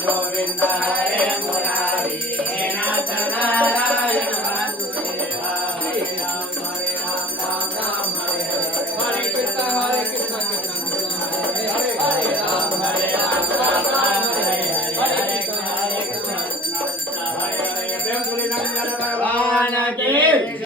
Govinda Hare Murari He Nath Narayana Vasudeva Hare Ram Hare Ram Ram Ram Hare Hare Hare Krishna Krishna Hare Hare Hare Ram Hare Ram Ram Ram Hare Hare Hare Krishna Krishna Hare Hare Hare Prem Suri Nandana Bhagwan Ki